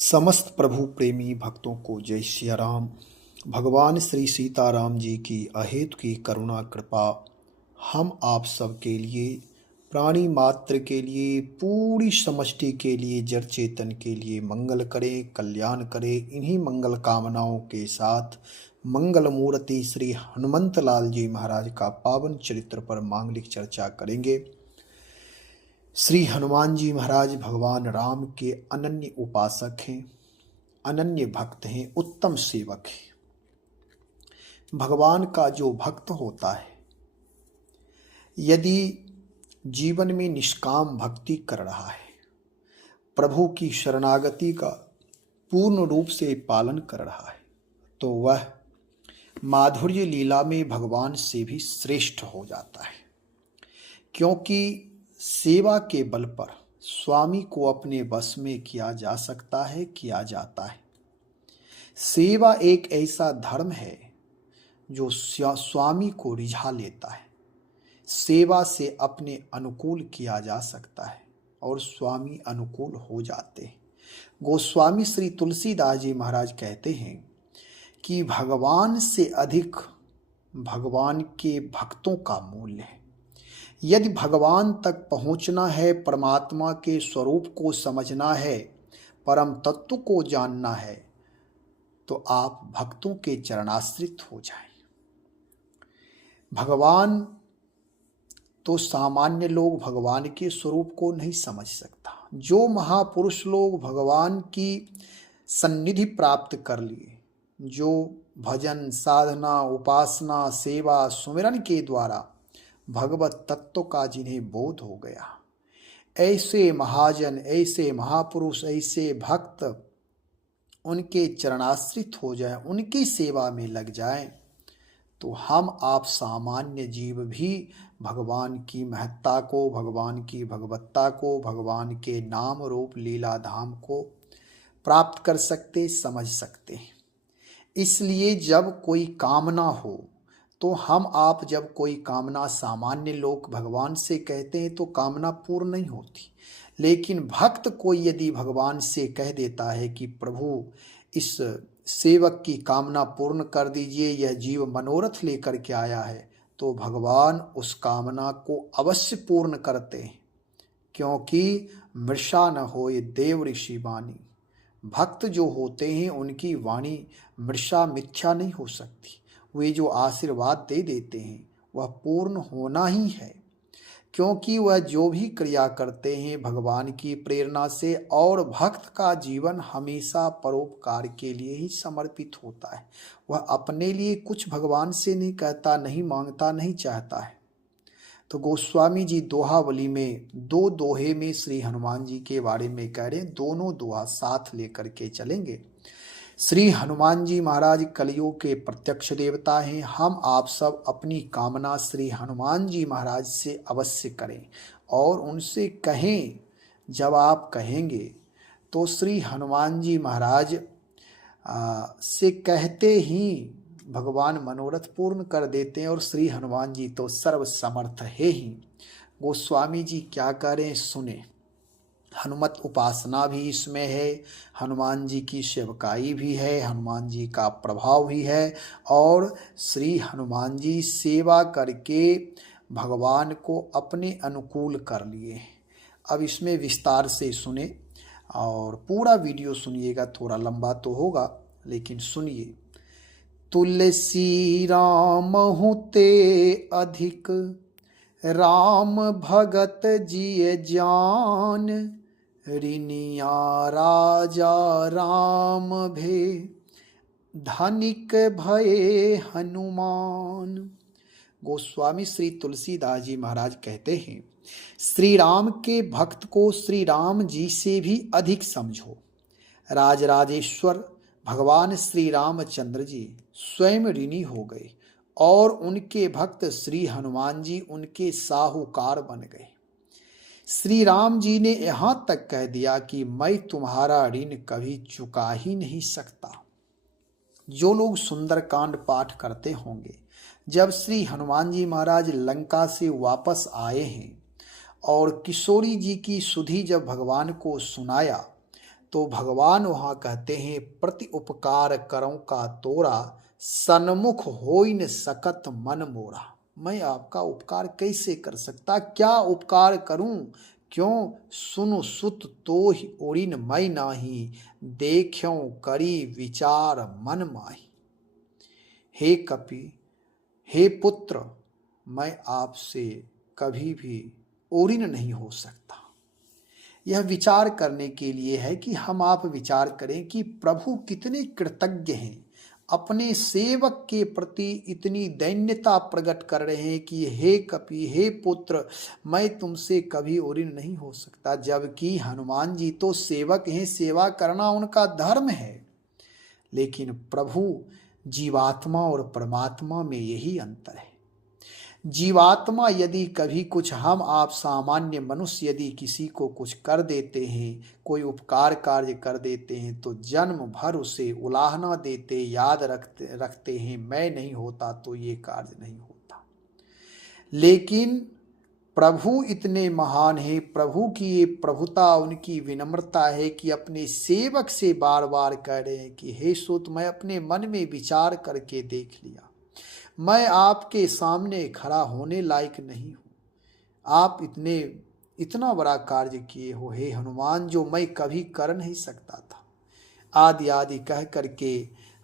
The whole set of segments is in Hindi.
समस्त प्रभु प्रेमी भक्तों को जय सिया राम। भगवान श्री सीताराम जी की अहेतु की करुणा कृपा हम आप सब के लिए, प्राणी मात्र के लिए, पूरी समष्टि के लिए, जड़ चेतन के लिए मंगल करे, कल्याण करे। इन्हीं मंगल कामनाओं के साथ मंगल मूर्ति श्री हनुमंत लाल जी महाराज का पावन चरित्र पर मांगलिक चर्चा करेंगे। श्री हनुमान जी महाराज भगवान राम के अनन्य उपासक हैं, अनन्य भक्त हैं, उत्तम सेवक हैं। भगवान का जो भक्त होता है, यदि जीवन में निष्काम भक्ति कर रहा है, प्रभु की शरणागति का पूर्ण रूप से पालन कर रहा है, तो वह माधुर्य लीला में भगवान से भी श्रेष्ठ हो जाता है। क्योंकि सेवा के बल पर स्वामी को अपने वश में किया जा सकता है, किया जाता है। सेवा एक ऐसा धर्म है जो स्वामी को रिझा लेता है। सेवा से अपने अनुकूल किया जा सकता है और स्वामी अनुकूल हो जाते हैं। गोस्वामी श्री तुलसीदास जी महाराज कहते हैं कि भगवान से अधिक भगवान के भक्तों का मूल्य है। यदि भगवान तक पहुंचना है, परमात्मा के स्वरूप को समझना है, परम तत्व को जानना है, तो आप भक्तों के चरणाश्रित हो जाएं। भगवान तो सामान्य लोग भगवान के स्वरूप को नहीं समझ सकता। जो महापुरुष लोग भगवान की सन्निधि प्राप्त कर लिए, जो भजन, साधना, उपासना, सेवा, सुमिरन के द्वारा भगवत तत्व का जिन्हें बोध हो गया, ऐसे महाजन, ऐसे महापुरुष, ऐसे भक्त उनके चरणाश्रित हो जाएं, उनकी सेवा में लग जाएं, तो हम आप सामान्य जीव भी भगवान की महत्ता को, भगवान की भगवत्ता को, भगवान के नाम रूप लीला धाम को प्राप्त कर सकते, समझ सकते हैं। इसलिए जब कोई कामना हो, तो हम आप जब कोई कामना सामान्य लोग भगवान से कहते हैं तो कामना पूर्ण नहीं होती। लेकिन भक्त कोई यदि भगवान से कह देता है कि प्रभु इस सेवक की कामना पूर्ण कर दीजिए, यह जीव मनोरथ लेकर के आया है, तो भगवान उस कामना को अवश्य पूर्ण करते हैं। क्योंकि मृषा न होए देव ऋषि वाणी, भक्त जो होते हैं उनकी वाणी मृषा, मिथ्या नहीं हो सकती। वे जो आशीर्वाद दे देते हैं वह पूर्ण होना ही है। क्योंकि वह जो भी क्रिया करते हैं भगवान की प्रेरणा से, और भक्त का जीवन हमेशा परोपकार के लिए ही समर्पित होता है। वह अपने लिए कुछ भगवान से नहीं कहता, नहीं मांगता, नहीं चाहता है। तो गोस्वामी जी दोहावली में दो दोहे में श्री हनुमान जी के बारे में कह रहे हैं। दोनों दोहा साथ लेकर के चलेंगे। श्री हनुमान जी महाराज कलियुग के प्रत्यक्ष देवता हैं। हम आप सब अपनी कामना श्री हनुमान जी महाराज से अवश्य करें और उनसे कहें। जब आप कहेंगे तो श्री हनुमान जी महाराज से कहते ही भगवान मनोरथ पूर्ण कर देते हैं, और श्री हनुमान जी तो सर्व समर्थ है ही। गोस्वामी जी क्या करें, सुने। हनुमत उपासना भी इसमें है, हनुमान जी की सेवकाई भी है, हनुमान जी का प्रभाव भी है, और श्री हनुमान जी सेवा करके भगवान को अपने अनुकूल कर लिए। अब इसमें विस्तार से सुने और पूरा वीडियो सुनिएगा। थोड़ा लंबा तो होगा लेकिन सुनिए। तुलसी राम ते अधिक, राम भगत जिय जान, रिनिया राजा राम भे, धनिक भये हनुमान। गोस्वामी श्री तुलसीदास जी महाराज कहते हैं, श्री राम के भक्त को श्री राम जी से भी अधिक समझो। राजराजेश्वर भगवान श्री रामचंद्र जी स्वयं ऋणी हो गए और उनके भक्त श्री हनुमान जी उनके साहूकार बन गए। श्री राम जी ने यहाँ तक कह दिया कि मैं तुम्हारा ऋण कभी चुका ही नहीं सकता। जो लोग सुंदरकांड पाठ करते होंगे, जब श्री हनुमान जी महाराज लंका से वापस आए हैं और किशोरी जी की सुधि जब भगवान को सुनाया, तो भगवान वहाँ कहते हैं, प्रति उपकार करूं का तोरा, सन्मुख होई न सकत मन मोरा। मैं आपका उपकार कैसे कर सकता, क्या उपकार करूं, क्यों सुनु सुत तो ही उड़िन मैं नाही, देख्यों करी विचार मन माही। हे कपि, हे पुत्र, मैं आपसे कभी भी ओरिन नहीं हो सकता। यह विचार करने के लिए है कि हम आप विचार करें कि प्रभु कितने कृतज्ञ हैं, अपने सेवक के प्रति इतनी दैन्यता प्रकट कर रहे हैं कि हे कपि, हे पुत्र, मैं तुमसे कभी ओरिन नहीं हो सकता। जबकि हनुमान जी तो सेवक हैं, सेवा करना उनका धर्म है। लेकिन प्रभु जीवात्मा और परमात्मा में यही अंतर है। जीवात्मा यदि कभी कुछ, हम आप सामान्य मनुष्य यदि किसी को कुछ कर देते हैं, कोई उपकार कार्य कर देते हैं, तो जन्म भर उसे उलाहना देते, याद रखते हैं, मैं नहीं होता तो ये कार्य नहीं होता। लेकिन प्रभु इतने महान है, प्रभु की ये प्रभुता, उनकी विनम्रता है कि अपने सेवक से बार बार कह रहे हैं कि हे सूत, मैं अपने मन में विचार करके देख लिया, मैं आपके सामने खड़ा होने लायक नहीं हूँ। आप इतना बड़ा कार्य किए हो हे हनुमान, जो मैं कभी कर नहीं सकता था। आदि आदि कह करके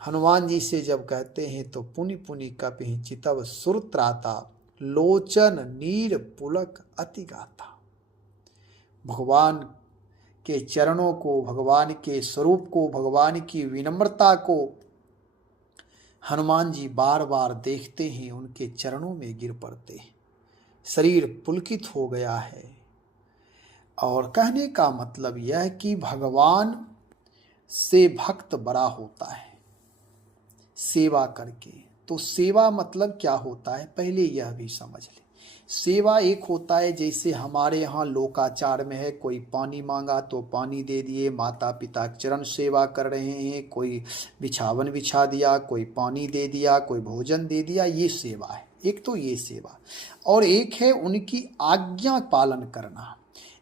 हनुमान जी से जब कहते हैं तो पुनि पुनि कपि चितव सुरत्राता, लोचन नीर पुलक अति गाथा। भगवान के चरणों को, भगवान के स्वरूप को, भगवान की विनम्रता को हनुमान जी बार बार देखते हैं, उनके चरणों में गिर पड़ते हैं, शरीर पुलकित हो गया है। और कहने का मतलब यह है कि भगवान से भक्त बड़ा होता है सेवा करके। तो सेवा मतलब क्या होता है, पहले यह भी समझ ले। सेवा एक होता है, जैसे हमारे यहाँ लोकाचार में है, कोई पानी मांगा तो पानी दे दिए, माता पिता चरण सेवा कर रहे हैं, कोई बिछावन बिछा दिया, कोई पानी दे दिया, कोई भोजन दे दिया, ये सेवा है। एक तो ये सेवा, और एक है उनकी आज्ञा पालन करना।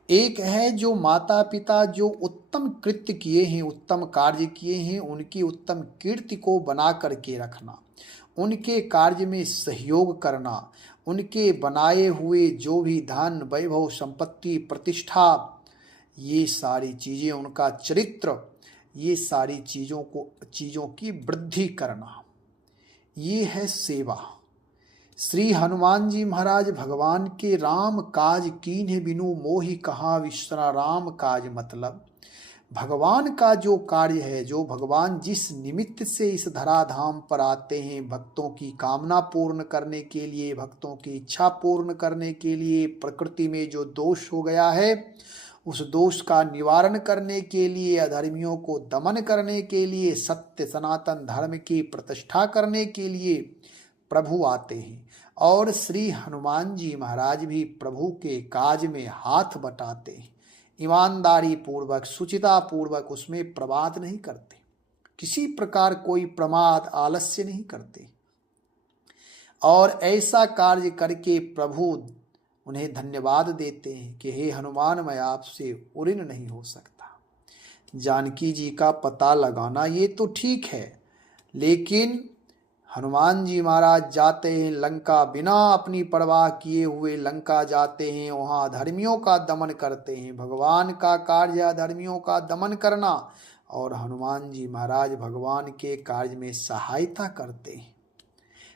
एक है जो माता पिता जो उत्तम कृत्य किए हैं, उत्तम कार्य किए हैं, उनकी उत्तम कीर्ति को बना करके रखना, उनके कार्य में सहयोग करना, उनके बनाए हुए जो भी धन वैभव संपत्ति प्रतिष्ठा, ये सारी चीज़ें, उनका चरित्र, ये सारी चीज़ों की वृद्धि करना, ये है सेवा। श्री हनुमान जी महाराज भगवान के राम काज कीन्ह बिनु मोहि कहा विश्रा राम काज, मतलब भगवान का जो कार्य है, जो भगवान जिस निमित्त से इस धराधाम पर आते हैं, भक्तों की कामना पूर्ण करने के लिए, भक्तों की इच्छा पूर्ण करने के लिए, प्रकृति में जो दोष हो गया है उस दोष का निवारण करने के लिए, अधर्मियों को दमन करने के लिए, सत्य सनातन धर्म की प्रतिष्ठा करने के लिए प्रभु आते हैं। और श्री हनुमान जी महाराज भी प्रभु के काज में हाथ बटाते हैं, ईमानदारी पूर्वक, सुचिता पूर्वक, उसमें प्रमाद नहीं करते, किसी प्रकार कोई प्रमाद आलस्य नहीं करते। और ऐसा कार्य करके प्रभु उन्हें धन्यवाद देते हैं कि हे हनुमान, मैं आपसे उरिन नहीं हो सकता। जानकी जी का पता लगाना ये तो ठीक है, लेकिन हनुमान जी महाराज जाते हैं लंका, बिना अपनी परवाह किए हुए लंका जाते हैं, वहाँ अधर्मियों का दमन करते हैं। भगवान का कार्य अधर्मियों का दमन करना, और हनुमान जी महाराज भगवान के कार्य में सहायता करते हैं।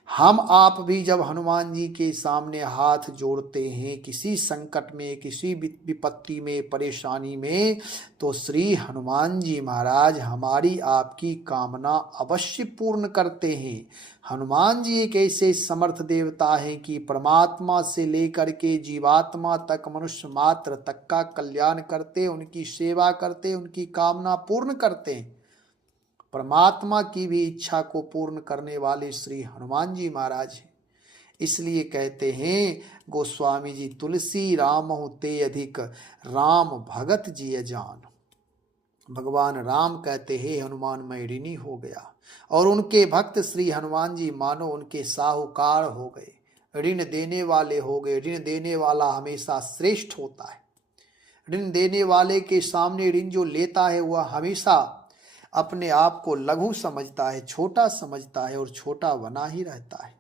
हम आप भी जब हनुमान जी के सामने हाथ जोड़ते हैं किसी संकट में, किसी विपत्ति में, परेशानी में, तो श्री हनुमान जी महाराज हमारी आपकी कामना अवश्य पूर्ण करते हैं। हनुमान जी एक ऐसे समर्थ देवता हैं कि परमात्मा से लेकर के जीवात्मा तक, मनुष्य मात्र तक का कल्याण करते, उनकी सेवा करते, उनकी कामना पूर्ण करते हैं। परमात्मा की भी इच्छा को पूर्ण करने वाले श्री हनुमान जी महाराज हैं। इसलिए कहते हैं गोस्वामी जी, तुलसी रामहु ते अधिक, राम भगत जिय जान। भगवान राम कहते हैं हनुमान मैं ऋणी हो गया, और उनके भक्त श्री हनुमान जी मानो उनके साहूकार हो गए, ऋण देने वाले हो गए। ऋण देने वाला हमेशा श्रेष्ठ होता है। ऋण देने वाले के सामने ऋण जो लेता है वह हमेशा अपने आप को लघु समझता है, छोटा समझता है और छोटा बना ही रहता है।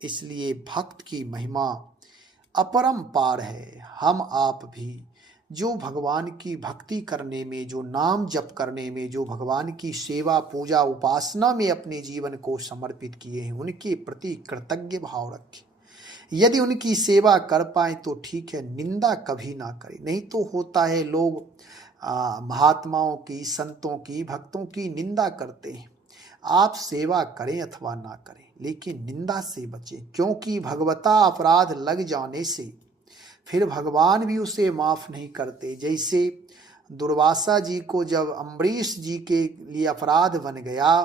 इसलिए भक्त की महिमा अपरंपार है। हम आप भी जो भगवान की भक्ति करने में, जो नाम जप करने में, जो भगवान की सेवा पूजा उपासना में अपने जीवन को समर्पित किए हैं, उनके प्रति कृतज्ञ भाव रखें। यदि उनकी सेवा कर पाए तो ठीक है, निंदा कभी ना करें। नहीं तो होता है लोग महात्माओं की, संतों की, भक्तों की निंदा करते हैं। आप सेवा करें अथवा ना करें, लेकिन निंदा से बचें, क्योंकि भगवता अपराध लग जाने से फिर भगवान भी उसे माफ नहीं करते। जैसे दुर्वासा जी को जब अम्बरीश जी के लिए अपराध बन गया,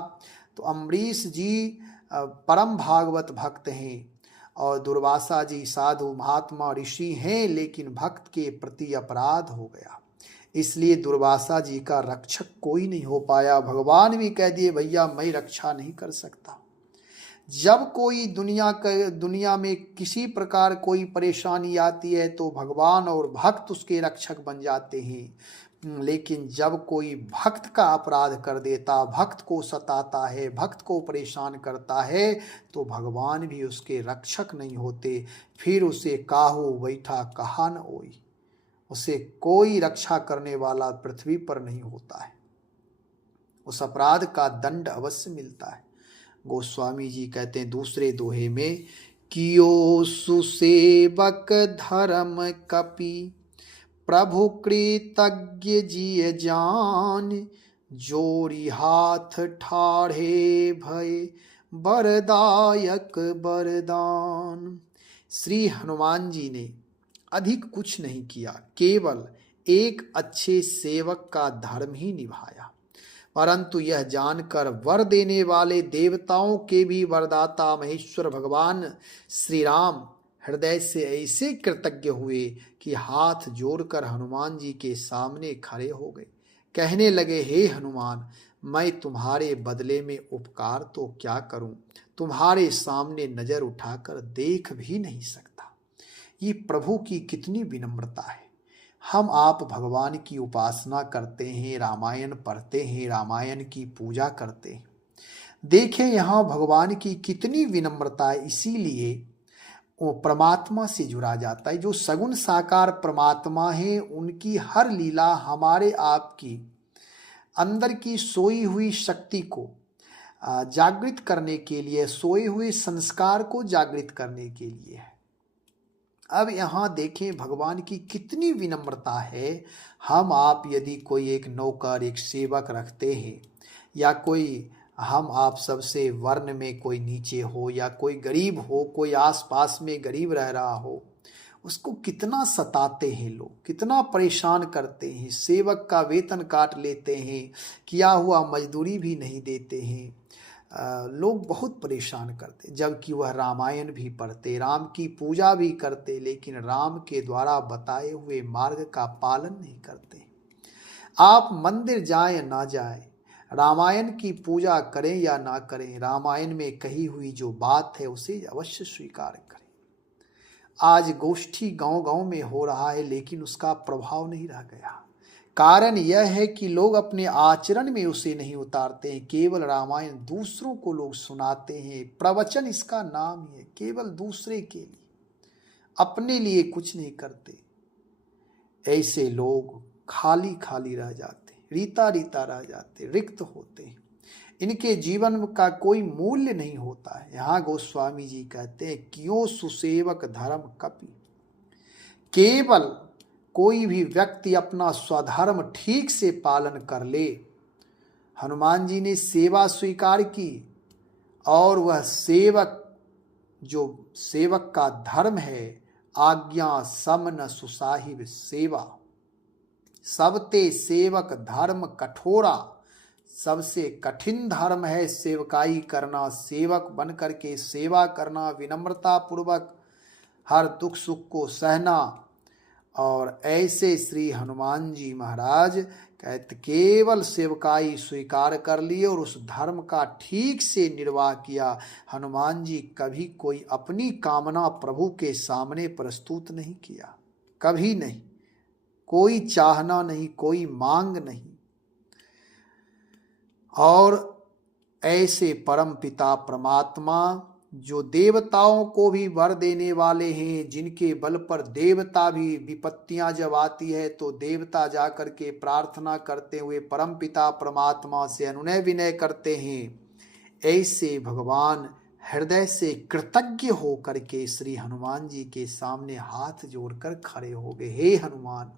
तो अम्बरीश जी परम भागवत भक्त हैं और दुर्वासा जी साधु महात्मा ऋषि हैं, लेकिन भक्त के प्रति अपराध हो गया। इसलिए दुर्वासा जी का रक्षक कोई नहीं हो पाया। भगवान भी कह दिए भैया मैं रक्षा नहीं कर सकता। जब कोई दुनिया में किसी प्रकार कोई परेशानी आती है तो भगवान और भक्त उसके रक्षक बन जाते हैं, लेकिन जब कोई भक्त का अपराध कर देता, भक्त को सताता है, भक्त को परेशान करता है, तो भगवान भी उसके रक्षक नहीं होते। फिर उसे काहू बैठा कहा न ओई, उसे कोई रक्षा करने वाला पृथ्वी पर नहीं होता है। उस अपराध का दंड अवश्य मिलता है। गोस्वामी जी कहते हैं दूसरे दोहे में, कियो सुसेवक धर्म कपि प्रभु कृतज्ञ जिय जान, जोरी हाथ ठाढ़े भय बरदायक बरदान। श्री हनुमान जी ने अधिक कुछ नहीं किया, केवल एक अच्छे सेवक का धर्म ही निभाया, परंतु यह जानकर वर देने वाले देवताओं के भी वरदाता महेश्वर भगवान श्री राम हृदय से ऐसे कृतज्ञ हुए कि हाथ जोड़कर हनुमान जी के सामने खड़े हो गए। कहने लगे, हे हनुमान, मैं तुम्हारे बदले में उपकार तो क्या करूं, तुम्हारे सामने नजर उठाकर देख भी नहीं सकता। ये प्रभु की कितनी विनम्रता है। हम आप भगवान की उपासना करते हैं, रामायण पढ़ते हैं, रामायण की पूजा करते हैं। देखें यहाँ भगवान की कितनी विनम्रता है, इसीलिए वो परमात्मा से जुड़ा जाता है। जो सगुण साकार परमात्मा है, उनकी हर लीला हमारे आपकी अंदर की सोई हुई शक्ति को जागृत करने के लिए, सोए हुए संस्कार को जागृत करने के लिए है। अब यहाँ देखें भगवान की कितनी विनम्रता है। हम आप यदि कोई एक नौकर, एक सेवक रखते हैं, या कोई हम आप सबसे वर्ण में कोई नीचे हो, या कोई गरीब हो, कोई आसपास में गरीब रह रहा हो, उसको कितना सताते हैं लोग, कितना परेशान करते हैं। सेवक का वेतन काट लेते हैं, किया हुआ मजदूरी भी नहीं देते हैं। लोग बहुत परेशान करते, जबकि वह रामायण भी पढ़ते, राम की पूजा भी करते, लेकिन राम के द्वारा बताए हुए मार्ग का पालन नहीं करते। आप मंदिर जाएं ना जाएं, रामायण की पूजा करें या ना करें, रामायण में कही हुई जो बात है उसे अवश्य स्वीकार करें। आज गोष्ठी गांव-गांव में हो रहा है, लेकिन उसका प्रभाव नहीं रह गया। कारण यह है कि लोग अपने आचरण में उसे नहीं उतारते हैं। केवल रामायण दूसरों को लोग सुनाते हैं, प्रवचन इसका नाम ही है, केवल दूसरे के लिए, अपने लिए कुछ नहीं करते। ऐसे लोग खाली खाली रह जाते, रीता रीता रह जाते, रिक्त होते हैं। इनके जीवन का कोई मूल्य नहीं होता है। यहाँ गोस्वामी जी कहते हैं, क्यों सुसेवक धर्म कपि, केवल कोई भी व्यक्ति अपना स्वधर्म ठीक से पालन कर ले। हनुमान जी ने सेवा स्वीकार की, और वह सेवक, जो सेवक का धर्म है, आज्ञा समन सुसाहिब सेवा, सबते सेवक धर्म कठोरा, सबसे कठिन धर्म है सेवकाई करना, सेवक बन करके सेवा करना, विनम्रता पूर्वक हर दुख सुख को सहना। और ऐसे श्री हनुमान जी महाराज कहते केवल सेवकाई स्वीकार कर लिए और उस धर्म का ठीक से निर्वाह किया। हनुमान जी कभी कोई अपनी कामना प्रभु के सामने प्रस्तुत नहीं किया, कभी नहीं। कोई चाहना नहीं, कोई मांग नहीं। और ऐसे परम पिता परमात्मा जो देवताओं को भी वर देने वाले हैं, जिनके बल पर देवता भी, विपत्तियां जब आती है तो देवता जाकर के प्रार्थना करते हुए परम पिता परमात्मा से अनुनय विनय करते हैं, ऐसे भगवान हृदय से कृतज्ञ होकर के श्री हनुमान जी के सामने हाथ जोड़कर खड़े हो गए। हे हनुमान,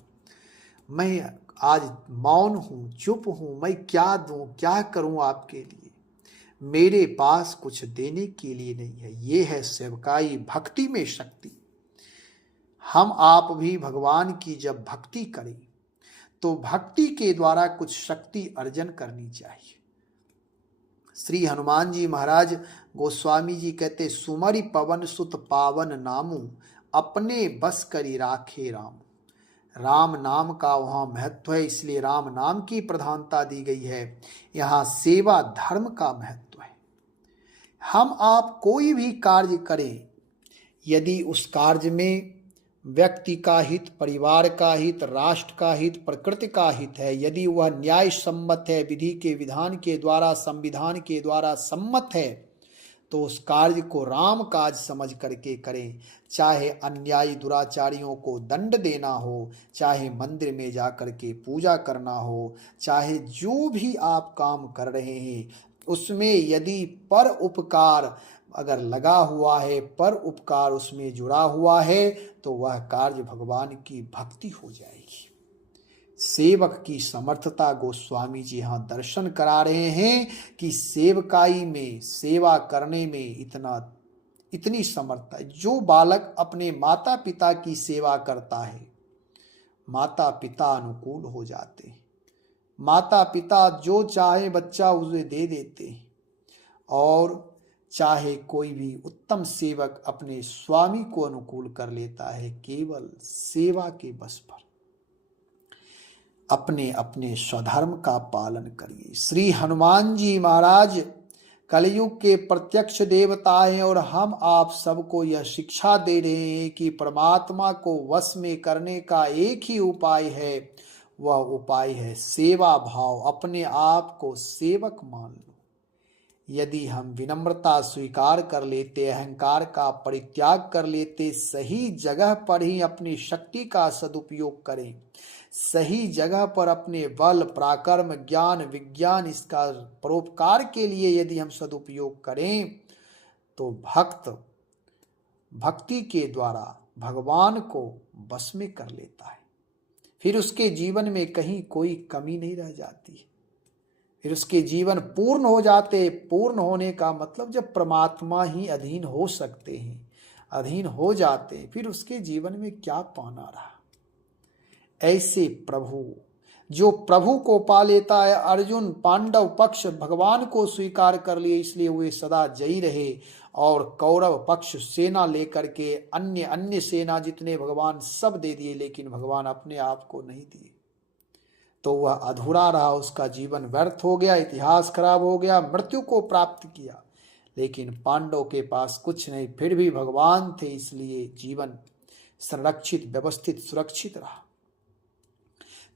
मैं आज मौन हूँ, चुप हूँ, मैं क्या दूँ, क्या करूँ आपके लिए, मेरे पास कुछ देने के लिए नहीं है। ये है सेवकाई, भक्ति में शक्ति। हम आप भी भगवान की जब भक्ति करें तो भक्ति के द्वारा कुछ शक्ति अर्जन करनी चाहिए। श्री हनुमान जी महाराज गोस्वामी जी कहते, सुमरि पवन सुत पावन नामू, अपने बस करी राखे राम। राम नाम का वहाँ महत्व है, इसलिए राम नाम की प्रधानता दी गई है। यहाँ सेवा धर्म का महत्व है। हम आप कोई भी कार्य करें, यदि उस कार्य में व्यक्ति का हित, परिवार का हित, राष्ट्र का हित, प्रकृति का हित है, यदि वह न्याय सम्मत है, विधि के विधान के द्वारा, संविधान के द्वारा सम्मत है, तो उस कार्य को राम काज समझ करके करें। चाहे अन्यायी दुराचारियों को दंड देना हो, चाहे मंदिर में जाकर के पूजा करना हो, चाहे जो भी आप काम कर रहे हैं उसमें यदि पर उपकार अगर लगा हुआ है, पर उपकार उसमें जुड़ा हुआ है, तो वह कार्य भगवान की भक्ति हो जाएगी। सेवक की समर्थता गोस्वामी जी यहाँ दर्शन करा रहे हैं कि सेवकाई में, सेवा करने में इतनी समर्थता है। जो बालक अपने माता पिता की सेवा करता है, माता पिता अनुकूल हो जाते हैं। माता पिता जो चाहे बच्चा उसे दे देते हैं। और चाहे कोई भी उत्तम सेवक अपने स्वामी को अनुकूल कर लेता है, केवल सेवा के बस पर। अपने अपने स्वधर्म का पालन करिए। श्री हनुमान जी महाराज कलयुग के प्रत्यक्ष देवता हैं और हम आप सबको यह शिक्षा दे रहे हैं कि परमात्मा को वश में करने का एक ही उपाय है, वह उपाय है सेवा भाव। अपने आप को सेवक मान लो। यदि हम विनम्रता स्वीकार कर लेते, अहंकार का परित्याग कर लेते, सही जगह पर ही अपनी शक्ति का सदुपयोग करें, सही जगह पर अपने बल, पराक्रम, ज्ञान, विज्ञान, इसका परोपकार के लिए यदि हम सदुपयोग करें, तो भक्ति के द्वारा भगवान को बस में कर लेता है। फिर उसके जीवन में कहीं कोई कमी नहीं रह जाती। फिर उसके जीवन पूर्ण हो जाते। पूर्ण होने का मतलब जब परमात्मा ही अधीन हो सकते हैं, अधीन हो जाते हैं, फिर उसके जीवन में क्या पाना रहा। ऐसे प्रभु, जो प्रभु को पा लेता है, अर्जुन पांडव पक्ष भगवान को स्वीकार कर लिए, इसलिए वे सदा जयी रहे। और कौरव पक्ष सेना लेकर के अन्य सेना जितने भगवान सब दे दिए, लेकिन भगवान अपने आप को नहीं दिए, तो वह अधूरा रहा, उसका जीवन व्यर्थ हो गया, इतिहास खराब हो गया, मृत्यु को प्राप्त किया। लेकिन पांडव के पास कुछ नहीं, फिर भी भगवान थे, इसलिए जीवन संरक्षित, व्यवस्थित, सुरक्षित रहा।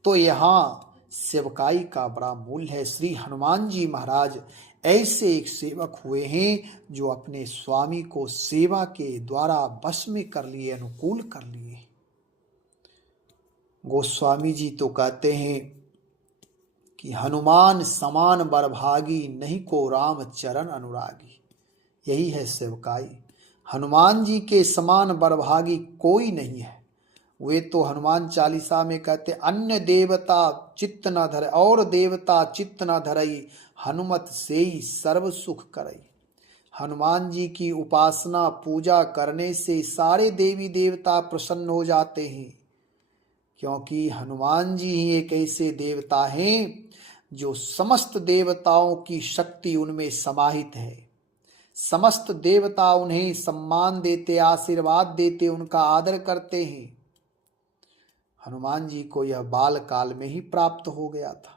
तो यहाँ सेवकाई का बड़ा मूल्य है। श्री हनुमान जी महाराज ऐसे एक सेवक हुए हैं जो अपने स्वामी को सेवा के द्वारा बस में कर लिए, अनुकूल कर लिए। गोस्वामी जी तो कहते हैं कि हनुमान समान बरभागी, नहीं को राम चरण अनुरागी। यही है सेवकाई। हनुमान जी के समान बरभागी कोई नहीं है। वे तो हनुमान चालीसा में कहते, अन्य देवता चित्त न धरे, और देवता चित्त न धरई, हनुमत सेई सर्व सुख करई। हनुमान जी की उपासना पूजा करने से सारे देवी देवता प्रसन्न हो जाते हैं, क्योंकि हनुमान जी ही एक ऐसे देवता हैं जो समस्त देवताओं की शक्ति उनमें समाहित है। समस्त देवता उन्हें सम्मान देते, आशीर्वाद देते, उनका आदर करते हैं। हनुमान जी को यह बाल काल में ही प्राप्त हो गया था।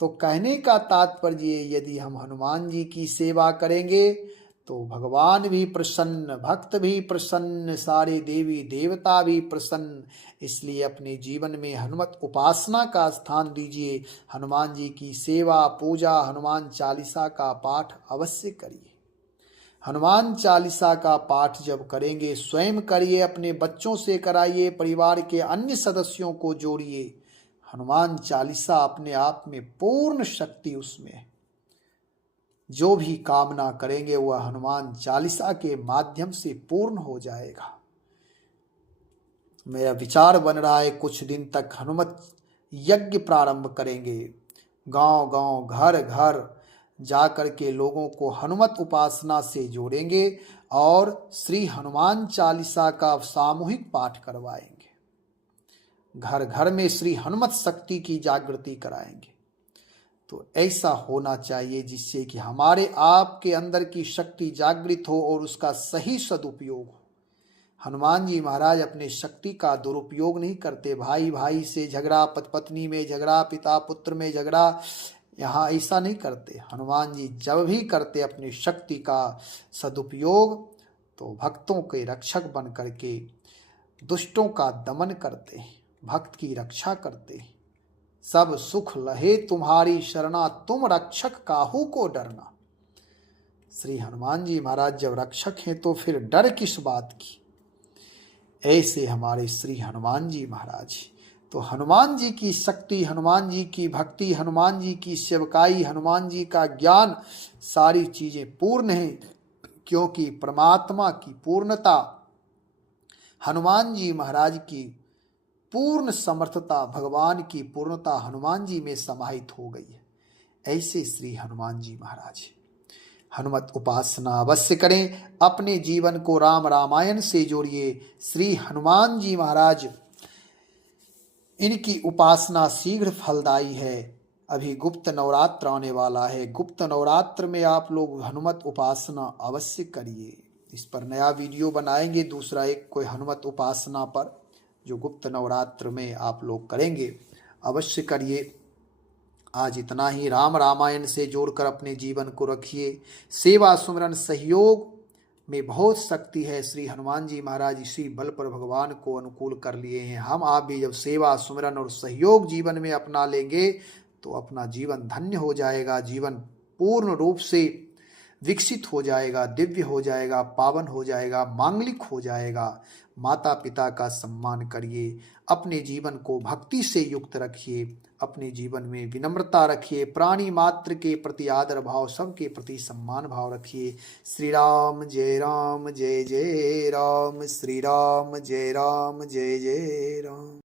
तो कहने का तात्पर्य, यदि हम हनुमान जी की सेवा करेंगे तो भगवान भी प्रसन्न, भक्त भी प्रसन्न, सारे देवी देवता भी प्रसन्न। इसलिए अपने जीवन में हनुमत उपासना का स्थान दीजिए। हनुमान जी की सेवा पूजा, हनुमान चालीसा का पाठ अवश्य करिए। हनुमान चालीसा का पाठ जब करेंगे स्वयं करिए, अपने बच्चों से कराइए, परिवार के अन्य सदस्यों को जोड़िए। हनुमान चालीसा अपने आप में पूर्ण शक्ति उसमें है। जो भी कामना करेंगे वह हनुमान चालीसा के माध्यम से पूर्ण हो जाएगा। मेरा विचार बन रहा है कुछ दिन तक हनुमत यज्ञ प्रारंभ करेंगे। गांव गांव घर घर जाकर के लोगों को हनुमत उपासना से जोड़ेंगे और श्री हनुमान चालीसा का सामूहिक पाठ करवाएंगे। घर घर में श्री हनुमत शक्ति की जागृति कराएंगे। तो ऐसा होना चाहिए जिससे कि हमारे आपके अंदर की शक्ति जागृत हो और उसका सही सदुपयोग हो। हनुमान जी महाराज अपने शक्ति का दुरुपयोग नहीं करते। भाई भाई से झगड़ा, पति पत्नी में झगड़ा, पिता पुत्र में झगड़ा, यहाँ ऐसा नहीं करते। हनुमान जी जब भी करते अपनी शक्ति का सदुपयोग तो भक्तों के रक्षक बन करके दुष्टों का दमन करते, भक्त की रक्षा करते। सब सुख लहे तुम्हारी शरणा, तुम रक्षक काहू को डरना। श्री हनुमान जी महाराज जब रक्षक हैं तो फिर डर किस बात की। ऐसे हमारे श्री हनुमान जी महाराज। तो हनुमान जी की शक्ति, हनुमान जी की भक्ति, हनुमान जी की सेवकाई, हनुमान जी का ज्ञान, सारी चीजें पूर्ण हैं, क्योंकि परमात्मा की पूर्णता, हनुमान जी महाराज की पूर्ण समर्थता, भगवान की पूर्णता हनुमान जी में समाहित हो गई है। ऐसे श्री हनुमान जी महाराज। हनुमत उपासना अवश्य करें, अपने जीवन को राम रामायण से जोड़िए। श्री हनुमान जी महाराज, इनकी उपासना शीघ्र फलदायी है। अभी गुप्त नवरात्र आने वाला है। गुप्त नवरात्र में आप लोग हनुमत उपासना अवश्य करिए। इस पर नया वीडियो बनाएंगे, दूसरा एक कोई हनुमत उपासना पर, जो गुप्त नवरात्र में आप लोग करेंगे। अवश्य करिए। आज इतना ही। राम रामायण से जोड़कर अपने जीवन को रखिए। सेवा सुमरन सहयोग में बहुत शक्ति है। श्री हनुमान जी महाराज इसी बल पर भगवान को अनुकूल कर लिए हैं। हम आप भी जब सेवा सुमरन और सहयोग जीवन में अपना लेंगे तो अपना जीवन धन्य हो जाएगा। जीवन पूर्ण रूप से विकसित हो जाएगा, दिव्य हो जाएगा, पावन हो जाएगा, मांगलिक हो जाएगा। माता पिता का सम्मान करिए। अपने जीवन को भक्ति से युक्त रखिए। अपने जीवन में विनम्रता रखिए। प्राणी मात्र के प्रति आदर भाव, सबके प्रति सम्मान भाव रखिए। श्री राम जय राम, जय जय राम। श्री राम जय राम, जय जय राम।